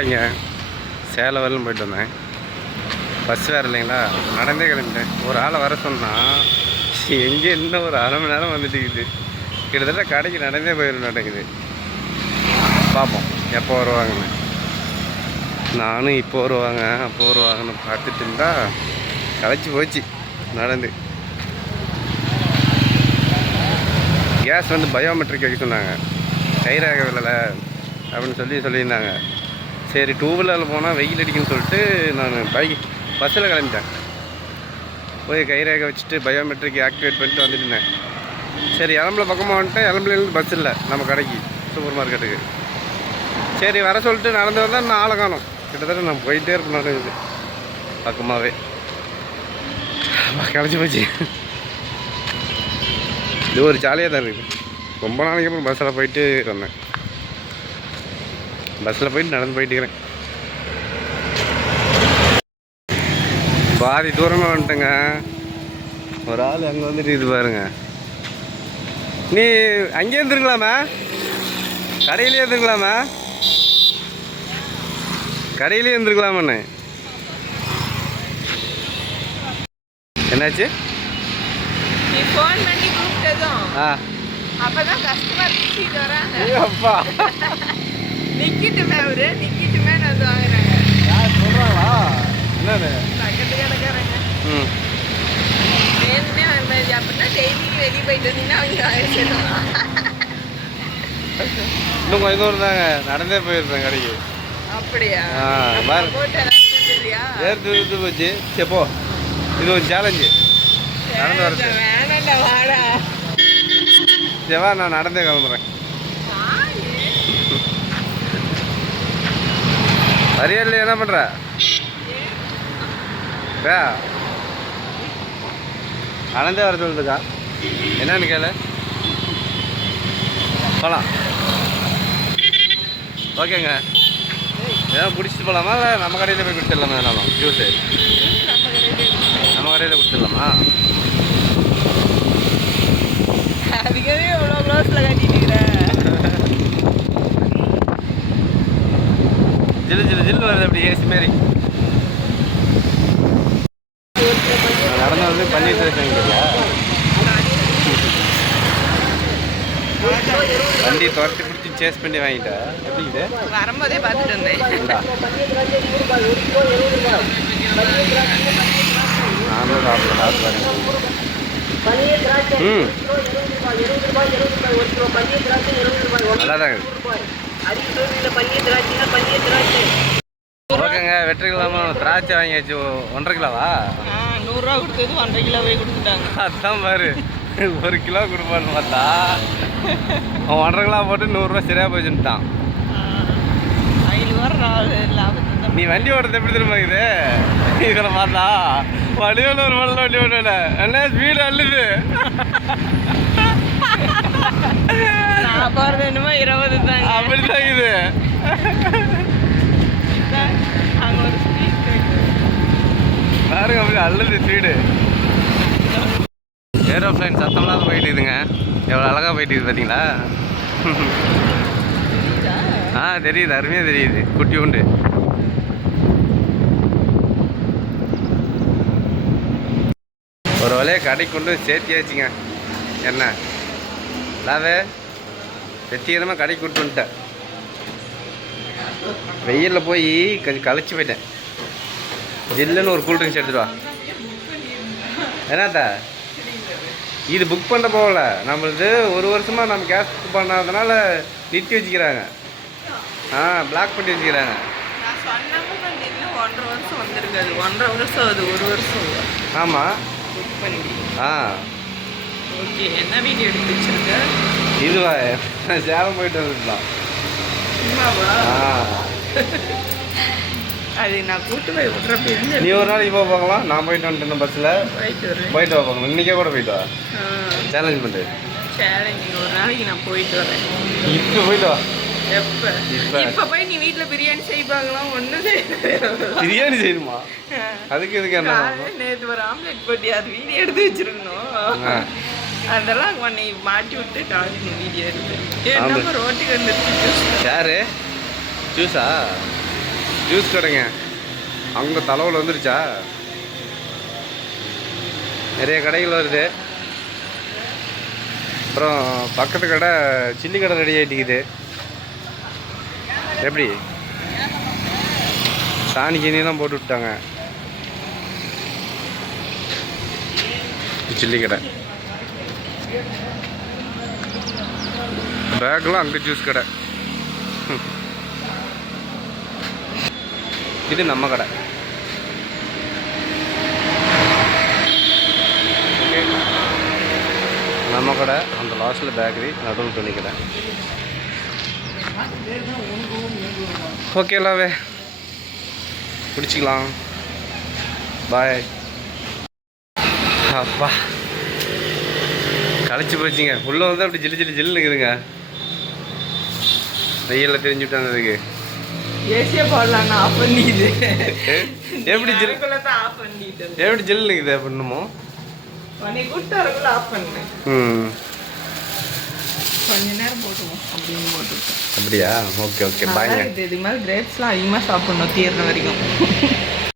இங்கே சேலம் வரலும் போயிட்டு வந்தேன். பஸ் வேறு இல்லைங்களா, நடந்தே கிளம்பிட்டேன். ஒரு ஆளை வர சொன்னால் எங்கே இன்னும் ஒரு அரை மணி நேரம் வந்துட்டுக்குது. கிட்டத்தட்ட கடைக்கு நடந்தே போயிட மாட்டேங்குது. பார்ப்போம் எப்போ வருவாங்கன்னு. நானும் இப்போ வருவாங்க அப்போ வருவாங்கன்னு பார்த்துட்டு இருந்தால் களைச்சி போச்சு நடந்து. கேஸ் வந்து பயோமெட்ரிக் வைக்க சொன்னாங்க, கைரேகை விழலை அப்படின்னு சொல்லியிருந்தாங்க. சரி, டூ வீலரில் போனால் வெயில் அடிக்குன்னு சொல்லிட்டு நான் பஸ்ஸில் கிளம்பிட்டேன். போய் கைரேகை வச்சுட்டு பயோமெட்ரிக் ஆக்டிவேட் பண்ணிட்டு வந்துட்டு இருந்தேன். சரி, எலம்புல பக்கமாக வந்துட்டேன். எலம்புலேருந்து பஸ் இல்லை நம்ம கடைக்கு, சூப்பர் மார்க்கெட்டுக்கு. சரி வர சொல்லிட்டு நடந்து வந்தால் நான் ஆளை காணும். கிட்டத்தட்ட நான் போயிட்டே இருக்கணும் இது பக்கமாகவே. கிளச்சி போச்சு. இது ஒரு ஜாலியாக தான் இருக்குது. ரொம்ப நாளைக்கு அப்புறம் பஸ்ஸில் போயிட்டு வந்தேன். பஸ்ஸில் போயிட்டு நடந்து போயிட்டுக்கிறேன். பாதி தூரமாக வந்துட்டேங்க. ஒரு ஆள் அங்கே வந்துட்டு இது பாருங்க. நீ அங்கேயே இருந்துருக்கலாமா? கடையிலே இருந்துருக்கலாமா? கடையிலே இருந்துருக்கலாமண்ணே. என்னாச்சு? நீ ஃபோன் பண்ணி கூப்பிட்டதும் அப்பதான் கஸ்டமர் நிக்கிட்டு வராங்க. அப்பா நிக்கிட்டுமே அவரு நிக்கிட்டுமே நான் வாங்குறாங்க. யார் சொல்றாங்களா? என்னது பக்கத்து கடைக்காரங்க. வேணுமே அது மாதிரி. அப்படின்னா டெய்லி வெளியே போயிட்டு வந்தீங்கன்னா அவங்க ஆயிடுச்சுருவாங்க. இன்னும் கொஞ்சம் தூரம் தாங்க, நடந்தே போயிருந்தேன் கடைக்கு. அப்படியா? போட்டு ஏற்று போச்சு. சரி போ, இது ஒரு சேலஞ்சு. நடந்து வரது வேணாண்டா, வாடா. சரிவா, நான் நடந்தே கிளம்புறேன். அரியல்ல என்ன பண்ற? நடந்தே வர சொல்லுதுக்கா. என்னன்னு கேளு, போகலாம். ஓகேங்க, ஏதாவது பிடிச்சிட்டு போகலாமா இல்லை நம்ம கடையில் போய் குடிச்சிடலாமா? வேணாலும் ஜூஸு நம்ம கடையில் குடிச்சிடலாமா? அதுக்கவே எவ்வளோ க்ளோஸில் கட்டிட்டுக்கிறேன். ஜில்லு ஜில்லு ஜில்லு வருது, அப்படி ஏசி மாரி. நடந்து வந்து பண்ணிட்டு இருக்கீங்களா? வண்டி துரத்தி பிடிச்சி சேஸ் பண்ணி வாங்கிட்டா எப்படி இது? வரும்போதே பார்த்துட்டு வந்தேன். நானும் சாப்பிட்றேன். நல்லாதாங்க. ஓகேங்க, வெற்றிக்கலாமா? திராட்சை வாங்கியாச்சு. 1.5 கிலோவா? 100 ரூபா கொடுத்தது 1.5 கிலோ போய் கொடுத்துட்டாங்க. அதான் பாரு, 1 கிலோ கொடுப்பான்னு பார்த்தா அவன் 1.5 கிலோ போட்டு 100 ரூபா சரியா போச்சுட்டான். 5 லாபம். நீ வண்டி ஓடுறது எப்படி திரும்ப இது? இதில் பார்த்தா வடிவில் ஒரு மணி வண்டி ஓட்டல, என்ன ஸ்பீடு அள்ளுது. நான் போகிறது என்னமோ 20 தாங்க. அப்படிதான் இது. அங்கே ஒரு ஸ்பீட் பாருங்க, அப்படி அள்ளுது ஸ்பீடு. ஏரோப்ளைன் சத்தம்லாம் போயிட்டுதுங்க. எவ்வளோ அழகாக போயிட்டு பார்த்தீங்களா? தெரியுது, அருமையாக தெரியுது. குட்டி உண்டு. ஒரு வழியை கடைக்கு கொண்டு சேர்த்தியாச்சுங்க. என்ன லாவே வெற்றிகரமாக கடைக்கு கொண்டு வந்துட்டேன். வெயிலில் போய் கொஞ்சம் களைச்சி போயிட்டேன். ஜில்லுன்னு ஒரு கூல்ட்ரிங்க்ஸ் எடுத்துட்டு வா. என்னத்தா இது புக் பண்ண போகல, நம்மளுக்கு 1 வருஷமாக நம்ம கேஸ் புக் பண்ணாதனால நிறுத்தி வச்சுக்கிறாங்க. பிளாக் பண்ணி வச்சுக்கிறாங்க. 1.5 வருஷம் வந்திருக்காது. 1.5 வருஷம் அது 1 வருஷம். ஆமாம், புக் பண்ணி. ஓகே, என்ன வீடியோ எடுத்து வச்சிருக்க? இதுவா? சேலம் போயிட்டு வந்துடலாம். அது நான் கூட்டு போய் விட்றப்ப நீ ஒரு நாளைக்கு இப்போ போகலாம். நான் போயிட்டு வந்துட்டேன் பஸ்ஸில். போயிட்டு வா போகலாம். இன்றைக்கே கூட போயிட்டு வா. சேலஞ்ச் பண்ணு. சேலஞ்ச் ஒரு நாளைக்கு நான் போயிட்டு வரேன். இப்போ போயிட்டு வா. எப்போ? இப்போ போய் நீ வீட்டில் பிரியாணி செய்வாங்களாம்? ஒன்றும் பிரியாணி செய்யணுமா? அதுக்கு இதுக்கு என்ன? நேற்று ஒரு ஆம்லெட் போட்டி அது வீடியோ எடுத்து வச்சிருக்கணும். அதெல்லாம் உன்னை மாட்டி விட்டு காமிக்கணும் வீடியோ எடுத்து. நம்ம ரோட்டுக்கு வந்துருச்சு. யாரு? ஜூஸா? ஜூஸ் கடைங்க அங்கே தலைவில் வந்துருச்சா? நிறைய கடைகள் வருது. அப்புறம் பக்கத்து கடை சில்லி கடை ரெடி ஆகிட்டுக்குது. எப்படி சாணி கீனியெல்லாம் போட்டு விட்டாங்க. சில்லி கடை பேக்கெலாம் அங்கே ஜூஸ் கடை. இது நம்ம கடை. ஓகே, நம்ம கடை அந்த லாஸ்ட்டில் பேக்கரி, நடுவில் துணி கடை. ஓகே எல்லாவே பிடிச்சிக்கலாம். பாய். அப்பா களைச்சி போச்சுங்க. உள்ளே வந்து அப்படி ஜில்லு ஜில்லு ஜில்லுன்னு இருக்குதுங்க. வெயிலில் தெரிஞ்சு விட்டாங்க. அதுக்கு ஏசியே போடலாம்னா ஆஃப் பண்ணிது. எப்படி ஜில் ஆஃப் பண்ணிட்டு எப்படி ஜில்லுன்னு இருக்குது அப்படின்னுமோ உன்னை கூப்பிட்டு வரக்குள்ள ஆஃப் பண்ணேன். கொஞ்ச நேரம் போட்டுவோம் அப்படின்னு போட்டுருக்கோம். அப்படியா? ஓகே ஓகே பாய்ங்க. இது மேலே கிரேப்ஸ்லாம் அதிகமாக சாப்பிடணும் தீர்ற வரைக்கும்.